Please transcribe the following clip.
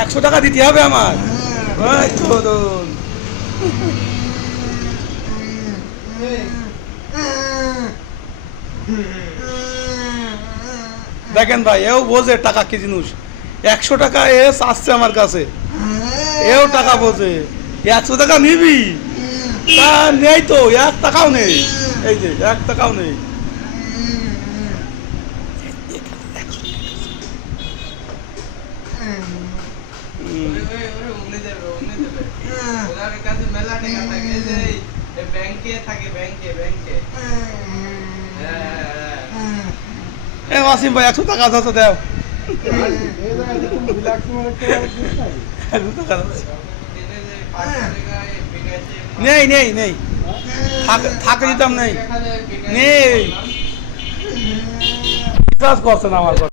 100 টাকা দিতে হবে আমার। ওই তো ধরুন। দেখেন ভাই, এও বোঝে টাকা কি জিনিস। 100 টাকা এ আসছে আমার কাছে, এও টাকা বোঝে। 100 টাকা নিবি, তা নেই তো, 1 টাকাও নেই। এই যে 1 টাকাও নেই। ওয়াসিম ভাই 100 টাকা দাও তো, দাও। 100 টাকা নেই নেই নেই, থাকে দিতাম নেই, নেই। বিশ্বাস করছেন আমার কথা?